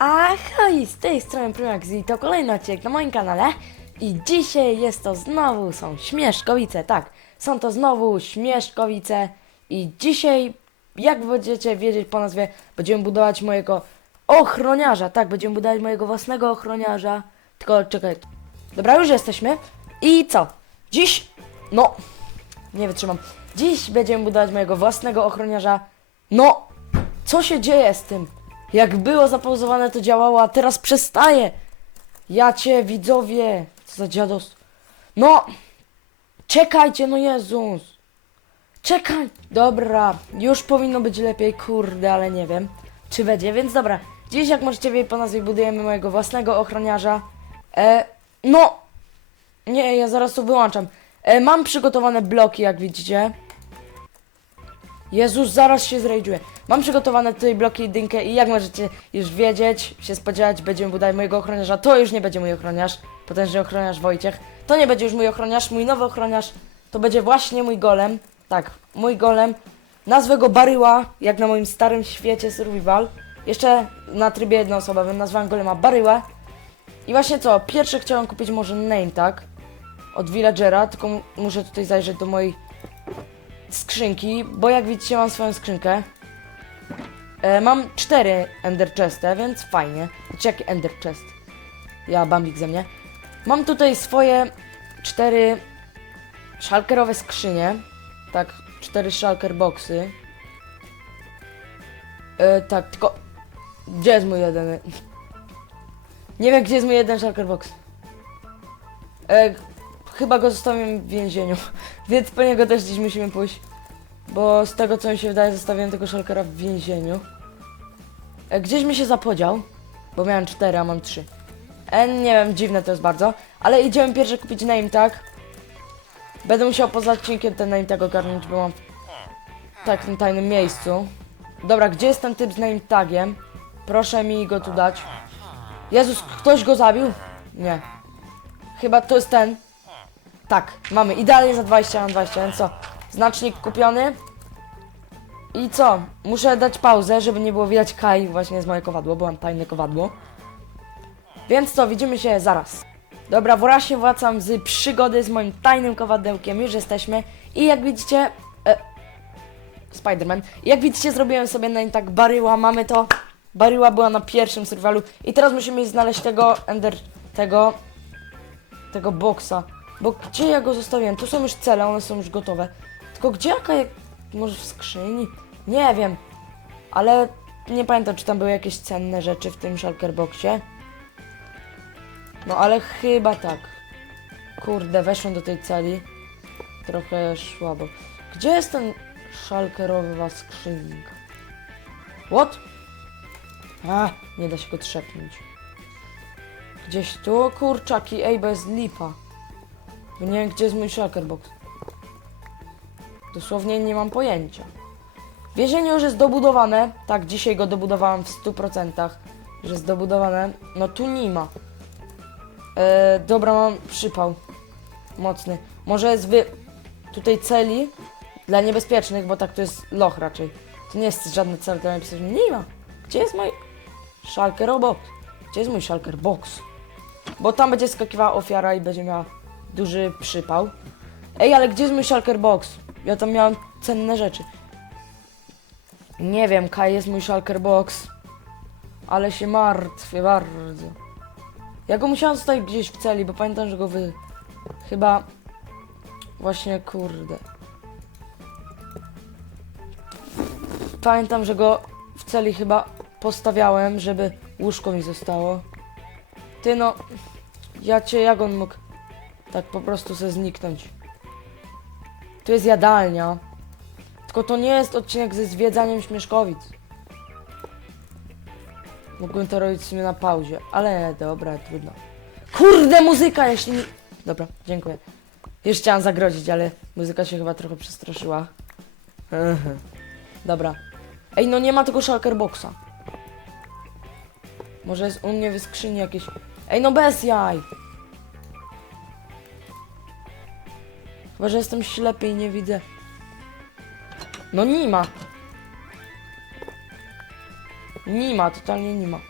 Ahoj, z tej strony Primax i to kolejny odcinek na moim kanale. I dzisiaj jest to znowu, są Śmieszkowice, tak, są to znowu Śmieszkowice. I dzisiaj, jak będziecie wiedzieć po nazwie, będziemy budować mojego ochroniarza, tak, będziemy budować mojego własnego ochroniarza, tylko czekaj, dobra, już jesteśmy. I co, dziś, no, nie wytrzymam, dziś będziemy budować mojego własnego ochroniarza, no, co się dzieje z tym? Jak było zapauzowane, to działało, a teraz przestaje. Ja cię, widzowie. Co za dziados. No. Czekajcie, no Jezus. Czekaj. Dobra, już powinno być lepiej, kurde, ale nie wiem, czy będzie. Więc dobra, dziś jak możecie wiedzieć po nazwie budujemy mojego własnego ochroniarza. E, no. Nie, ja zaraz to wyłączam. E, mam przygotowane bloki, jak widzicie. Jezus, zaraz się zrejdżuję. Mam przygotowane tutaj bloki i dynkę i jak możecie już wiedzieć, się spodziewać, będziemy budować mojego ochroniarza. To już nie będzie mój ochroniarz, potężny ochroniarz Wojciech. To nie będzie już mój ochroniarz, mój nowy ochroniarz to będzie właśnie mój golem. Tak, mój golem. Nazwę go Baryła, jak na moim starym świecie survival. Jeszcze na trybie jednoosobowym nazwałem golema Baryłę. I właśnie co, pierwsze chciałem kupić może name tag od villagera, tylko mu- muszę tutaj zajrzeć do mojej skrzynki, bo jak widzicie mam swoją skrzynkę. E, mam cztery ender chesty, więc fajnie. Znaczy jaki ender chest? Ja, bambik ze mnie. Mam tutaj swoje cztery szalkerowe skrzynie. Tak, cztery shulker boxy. E, tak, tylko... Gdzie jest mój jeden? Nie wiem, gdzie jest mój jeden shulker box. E, chyba go zostawiłem w więzieniu, więc po niego też dziś musimy pójść. Bo z tego co mi się wydaje, zostawiłem tego szalkera w więzieniu. E, gdzieś mi się zapodział, bo miałem cztery, a mam trzy. E, nie wiem, dziwne to jest bardzo. Ale idziemy pierwsze kupić name tag. Będę musiał poza odcinkiem ten name tag ogarnąć, bo mam w takim tajnym miejscu. Dobra, gdzie jest ten typ z name tagiem? Proszę mi go tu dać. Jezus, ktoś go zabił? Nie. Chyba to jest ten. Tak, mamy idealnie za 20 na 20, więc co? Znacznik kupiony. I co? Muszę dać pauzę, żeby nie było widać Kai właśnie z moje kowadło, bo mam tajne kowadło. Więc co, widzimy się zaraz. Dobra, właśnie wracam z przygody z moim tajnym kowadełkiem, już jesteśmy. I jak widzicie... E, Spiderman. Jak widzicie, zrobiłem sobie na nim tak baryła, mamy to. Baryła była na pierwszym survivalu. I teraz musimy znaleźć tego ender... tego... tego boksa. Bo gdzie ja go zostawiłem? Tu są już cele, one są już gotowe. Tylko gdzie jaka jak... Może w skrzyni? Nie wiem. Ale nie pamiętam, czy tam były jakieś cenne rzeczy w tym shulker boxie. No ale chyba tak. Kurde, weszłem do tej celi. Trochę słabo. Gdzie jest ten szalkerowa skrzynka? What? A, nie da się go trzepnąć. Gdzieś tu, kurczaki, ej, bez lipa. Bo nie wiem, gdzie jest mój shulker box. Dosłownie nie mam pojęcia. Więzienie już jest dobudowane. Tak, dzisiaj go dobudowałam w 100%, że jest dobudowane. No tu nie ma. E, dobra, mam przypał. Mocny. Może jest wy... Tutaj celi dla niebezpiecznych, bo tak to jest loch raczej. To nie jest żadny cel dla niebezpiecznych. Nie ma. Gdzie jest mój shulker box? Gdzie jest mój shulker box? Bo tam będzie skakiwała ofiara i będzie miała duży przypał. Ej, ale gdzie jest mój shulker box? Ja tam miałem cenne rzeczy. Nie wiem, Kaj jest mój shulker box. Ale się martwię bardzo. Ja go musiałam zostawić gdzieś w celi, bo pamiętam, że go wy... Chyba... Właśnie, kurde. Pamiętam, że go w celi chyba postawiałem, żeby łóżko mi zostało. Ty no... Ja cię, jak on mógł tak po prostu sobie zniknąć? Tu jest jadalnia. Tylko to nie jest odcinek ze zwiedzaniem Śmieszkowic. Mógłbym to robić w sumie na pauzie, ale dobra, trudno. Kurde, muzyka, jeśli mi... Dobra, dziękuję. Już chciałam zagrozić, ale muzyka się chyba trochę przestraszyła. Dobra. Ej, no nie ma tego shulker boxa. Może jest u mnie w skrzyni jakieś... Ej, no bez jaj! Chyba, że jestem ślepy i nie widzę. No nie ma. Nie ma, totalnie nie ma.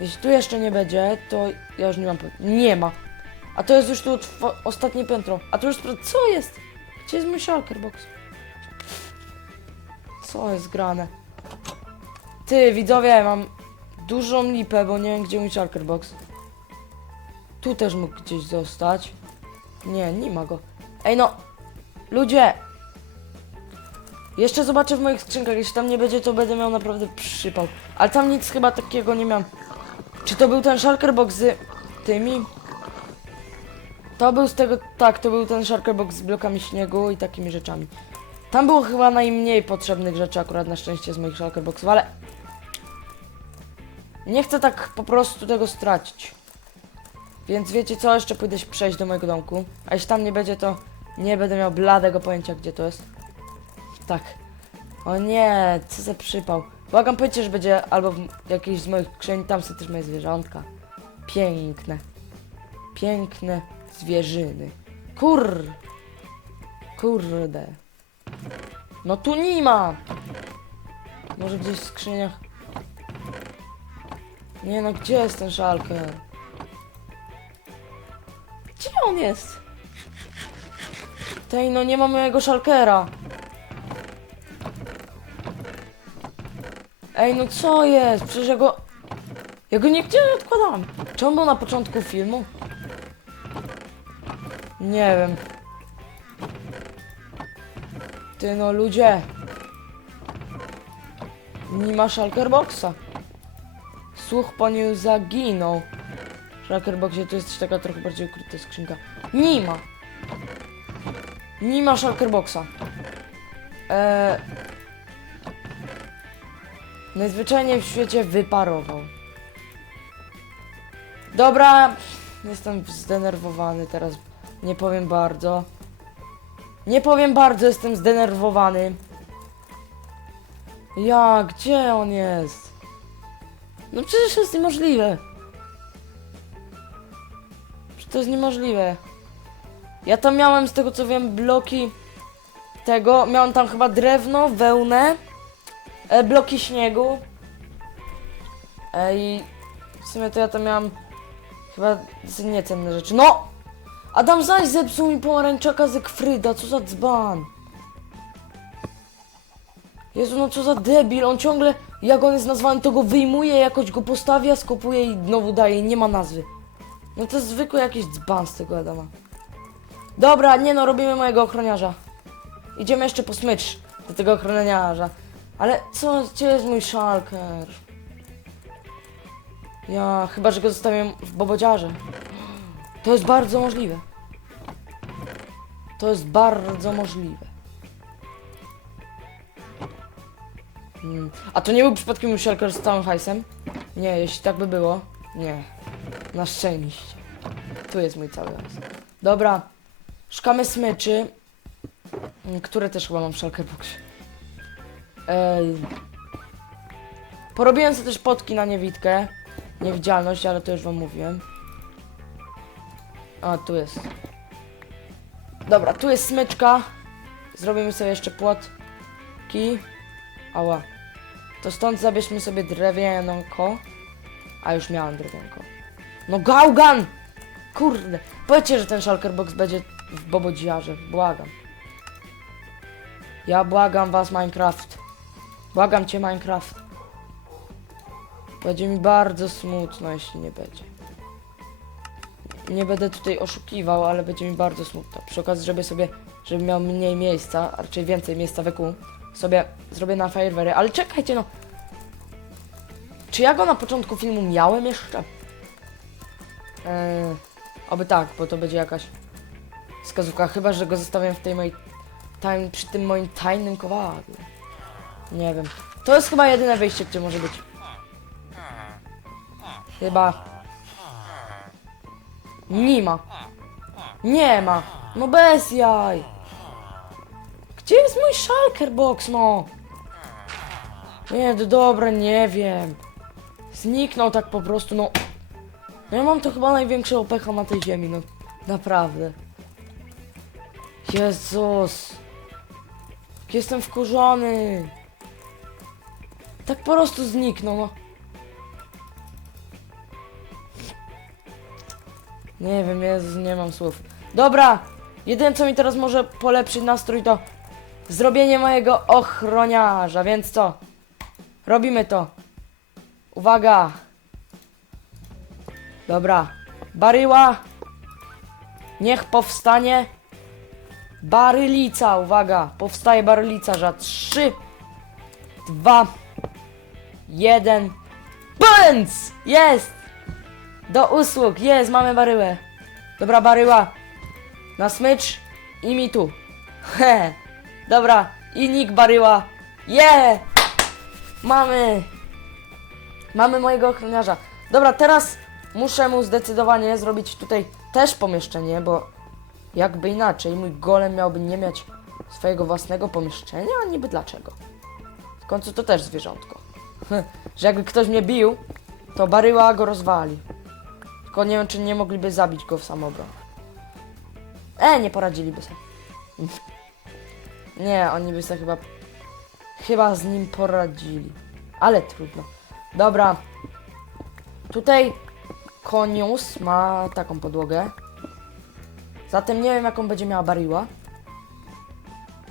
Jeśli tu jeszcze nie będzie, to ja już nie mam... Nie ma. A to jest już tu ostatnie piętro. A tu już... Co jest? Gdzie jest mój shulker box? Co jest grane? Ty, widzowie, mam dużą lipę, bo nie wiem, gdzie mój shulker box. Tu też mógł gdzieś zostać. Nie, nie ma go. Ej no! Ludzie! Jeszcze zobaczę w moich skrzynkach, jeśli tam nie będzie, to będę miał naprawdę przypał. Ale tam nic chyba takiego nie miałem. Czy to był ten shulker box z tymi? To był z tego, tak, to był ten shulker box z blokami śniegu i takimi rzeczami. Tam było chyba najmniej potrzebnych rzeczy akurat na szczęście z moich shulker boxów, ale... Nie chcę tak po prostu tego stracić. Więc wiecie co, jeszcze pójdę się przejść do mojego domku. A jeśli tam nie będzie, to nie będę miał bladego pojęcia, gdzie to jest. Tak. O nie, co za przypał. Błagam, powiedzcie, że będzie albo w jakiejś z moich skrzyń, tam są też moje zwierzątka. Piękne. Piękne zwierzyny. Kur... Kurde. No tu nie ma. Może gdzieś w skrzyniach. Nie no, gdzie jest ten szalker? On jest? Tej, no nie ma mojego szalkera. Ej, no co jest? Przecież ja go... Ja go nigdzie nie odkładam. Czy on był na początku filmu? Nie wiem. Ty no ludzie. Nie ma Shulkerboxa. Słuch po nim zaginął. W Shulkerboxie to jest taka trochę bardziej ukryta skrzynka. Nie ma. Nie ma Shulkerboxa. Eee... Najzwyczajniej w świecie wyparował. Dobra, jestem zdenerwowany teraz. Nie powiem bardzo. Nie powiem bardzo, jestem zdenerwowany. Ja, gdzie on jest? No przecież jest niemożliwe. To jest niemożliwe. Ja tam miałem z tego co wiem bloki tego. Miałem tam chyba drewno, wełnę, e, bloki śniegu. E, I w sumie to ja tam miałem chyba niecenne rzeczy. No! Adam zaś zepsuł mi pomarańczaka z Ekfryda, co za dzban. Jezu, no co za debil, on ciągle, jak on jest nazwany, to go wyjmuje, jakoś go postawia, skopuje i znowu daje, nie ma nazwy. No to jest zwykły jakiś dzban z tego Adama. Dobra, nie no, robimy mojego ochroniarza. Idziemy jeszcze po smycz do tego ochroniarza. Ale co, gdzie jest mój szalker? Ja, chyba, że go zostawię w bobodziarze. To jest bardzo możliwe. To jest bardzo możliwe. Hmm. A to nie był przypadkiem już Shulker z całym hajsem? Nie, jeśli tak by było. Nie. Na szczęście. Tu jest mój cały hajs. Dobra. Szukamy smyczy. mm, Które też chyba mam w Shulker Boxie. Ej. Porobiłem sobie też potki na niewidkę. Niewidzialność, ale to już wam mówiłem. A, tu jest. Dobra, tu jest smyczka. Zrobimy sobie jeszcze płotki. Ała. To stąd zabierzmy sobie drewienko. A już miałem drewienko. No gałgan! Kurde. Powiedzcie, że ten shulker box będzie w bobodziarze. Błagam. Ja błagam was, Minecraft. Błagam cię, Minecraft. Będzie mi bardzo smutno, jeśli nie będzie. Nie będę tutaj oszukiwał, ale będzie mi bardzo smutno. Przy okazji, żeby sobie, żeby miał mniej miejsca, a raczej więcej miejsca w EQ, sobie zrobię na Firewery. Ale czekajcie, no. Czy ja go na początku filmu miałem jeszcze? Eee, oby tak, bo to będzie jakaś wskazówka. Chyba, że go zostawiam w tej mojej tajn, przy tym moim tajnym kowadle. Nie wiem. To jest chyba jedyne wyjście, gdzie może być. Chyba. Nie ma. Nie ma. No bez jaj. Gdzie jest mój shulker box, no? Nie, dobra, nie wiem. Zniknął tak po prostu, no. No ja mam to chyba największego pecha na tej ziemi, no. Naprawdę. Jezus. Jestem wkurzony. Tak po prostu zniknął, no. Nie wiem, Jezus, nie mam słów. Dobra, jedyne co mi teraz może polepszyć nastrój to zrobienie mojego ochroniarza, więc co? Robimy to. Uwaga. Dobra. Baryła. Niech powstanie. Barylica, uwaga. Powstaje barylica za 3, 2, 1. Bęc! Jest! Do usług, jest, mamy baryłę. Dobra, baryła. Na smycz i mi tu. He. Dobra, i nick baryła. Je! Mamy. Mamy mojego ochroniarza. Dobra, teraz muszę mu zdecydowanie zrobić tutaj też pomieszczenie, bo jakby inaczej mój golem miałby nie mieć swojego własnego pomieszczenia, a niby dlaczego. W końcu to też zwierzątko. Że jakby ktoś mnie bił, to baryła go rozwali. Tylko nie wiem, czy nie mogliby zabić go w samobron. E, nie poradziliby sobie. Nie, oni by sobie chyba... Chyba z nim poradzili. Ale trudno. Dobra. Tutaj konius ma taką podłogę. Zatem nie wiem, jaką będzie miała baryła.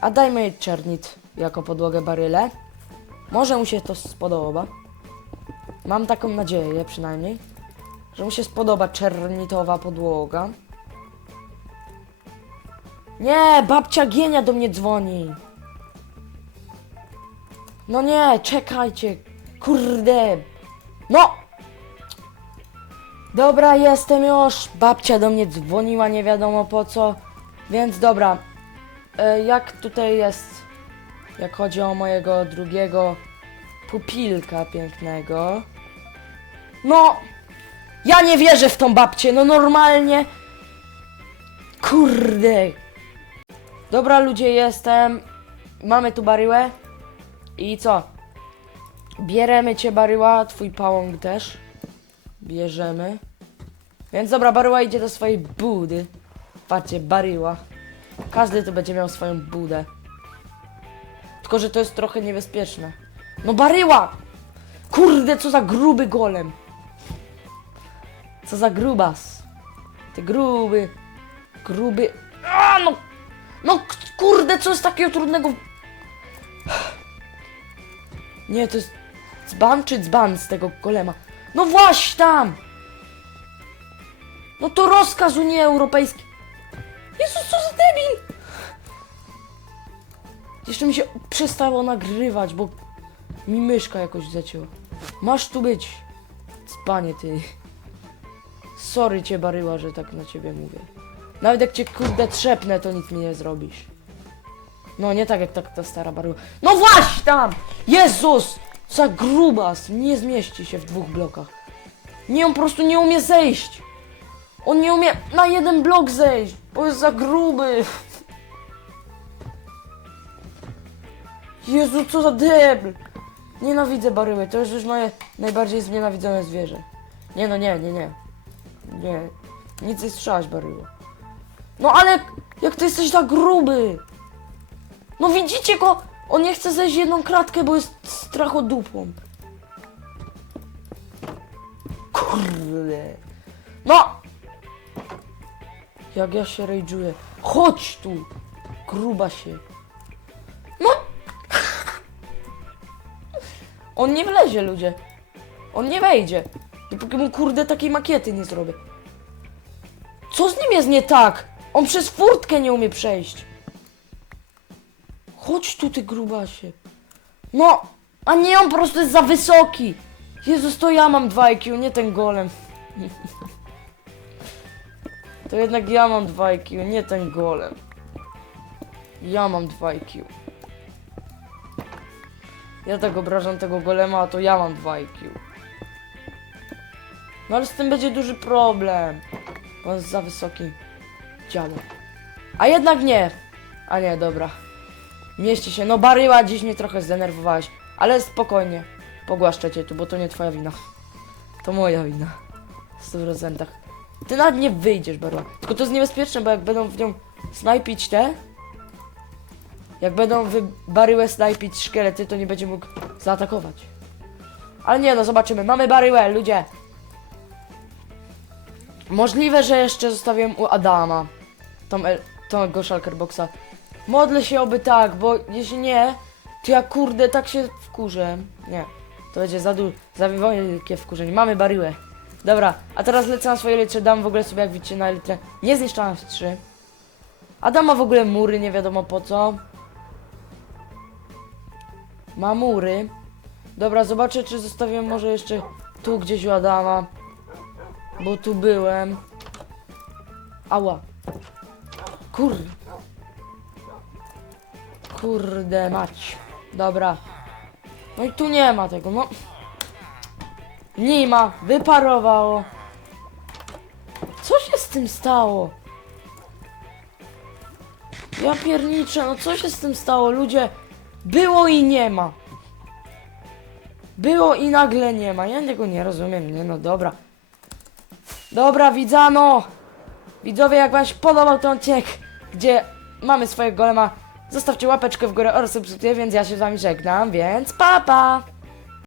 A dajmy jej czernit jako podłogę baryle. Może mu się to spodoba. Mam taką nadzieję przynajmniej, że mu się spodoba czernitowa podłoga. Nie, babcia Gienia do mnie dzwoni. No nie, czekajcie. Kurde. No! Dobra, jestem już. Babcia do mnie dzwoniła, nie wiadomo po co. Więc dobra. E, jak tutaj jest, jak chodzi o mojego drugiego pupilka pięknego. No! Ja nie wierzę w tą babcię, no normalnie. Kurde. Dobra, ludzie, jestem. Mamy tu baryłę. I co? Bieremy cię, baryła, twój pałąk też. Bierzemy. Więc dobra, baryła idzie do swojej budy. Patrzcie, baryła. Każdy tu będzie miał swoją budę. Tylko, że to jest trochę niebezpieczne. No baryła! Kurde, co za gruby golem. Co za grubas. Ty gruby. Gruby. A, no! No kurde, co jest takiego trudnego? Nie, to jest dzban czy dzban z tego golema? No właśnie tam! No to rozkaz Unii Europejskiej. Jezus, co za debil! Jeszcze mi się przestało nagrywać, bo mi myszka jakoś zacięła. Masz tu być. Spanie ty. Sorry cię baryła, że tak na ciebie mówię. Nawet jak cię kurde trzepnę, to nic mi nie zrobisz. No nie tak jak ta, ta stara baryła. No właśnie tam! Jezus! Za grubas! Nie zmieści się w dwóch blokach. Nie, on po prostu nie umie zejść. On nie umie na jeden blok zejść, bo jest za gruby. Jezu, co za debil! Nienawidzę baryły, to jest już moje najbardziej znienawidzone zwierzę. Nie no, nie, nie, nie. Nie. Nic nie słyszałaś, baryło. No ale jak ty jesteś tak gruby! No widzicie go? On nie chce zejść jedną kratkę, bo jest strachodupą. Kurde. No! Jak ja się rage'uję. Chodź tu! Gruba się. No! On nie wlezie, ludzie. On nie wejdzie. Dopóki mu kurde takiej makiety nie zrobię. Co z nim jest nie tak? On przez furtkę nie umie przejść. Chodź tu, ty grubasie. No, a nie, on po prostu jest za wysoki. Jezus, to ja mam 2 IQ, nie ten golem. To jednak ja mam 2 IQ, nie ten golem. Ja mam 2 IQ. Ja tak obrażam tego golema, a to ja mam 2 IQ. No ale z tym będzie duży problem. Bo on jest za wysoki dziadek. A jednak nie. A nie, dobra. Mieści się. No baryła, dziś mnie trochę zdenerwowałeś. Ale spokojnie. Pogłaszczę cię tu, bo to nie twoja wina. To moja wina. W 100%. Ty nawet nie wyjdziesz, Baryła. Tylko to jest niebezpieczne, bo jak będą w nią snajpić te... Jak będą w baryłę snajpić szkielety, to nie będzie mógł zaatakować. Ale nie, no zobaczymy. Mamy baryłę, ludzie. Możliwe, że jeszcze zostawiłem u Adama tą, tego Shulkerboxa. Modlę się oby tak, bo jeśli nie, to ja kurde tak się wkurzę. Nie, to będzie za za wielkie wkurzenie. Mamy baryłę. Dobra, a teraz lecę na swoje litrze, dam w ogóle sobie jak widzicie na litrę. Niezniszczalność 3. Adam ma w ogóle mury, nie wiadomo po co. Ma mury. Dobra, zobaczę czy zostawiłem może jeszcze tu gdzieś u Adama. Bo tu byłem. Ała. Kur... Kurde mać. Dobra. No i tu nie ma tego, no. Nie ma. Wyparowało. Co się z tym stało? Ja pierniczę, no co się z tym stało? Ludzie, było i nie ma. Było i nagle nie ma. Ja tego nie rozumiem, nie no dobra. Dobra, widzano! Widzowie, jak wam się podobał ten odcinek, gdzie mamy swojego golema, zostawcie łapeczkę w górę oraz subskrypcję, więc ja się z wami żegnam, więc pa pa!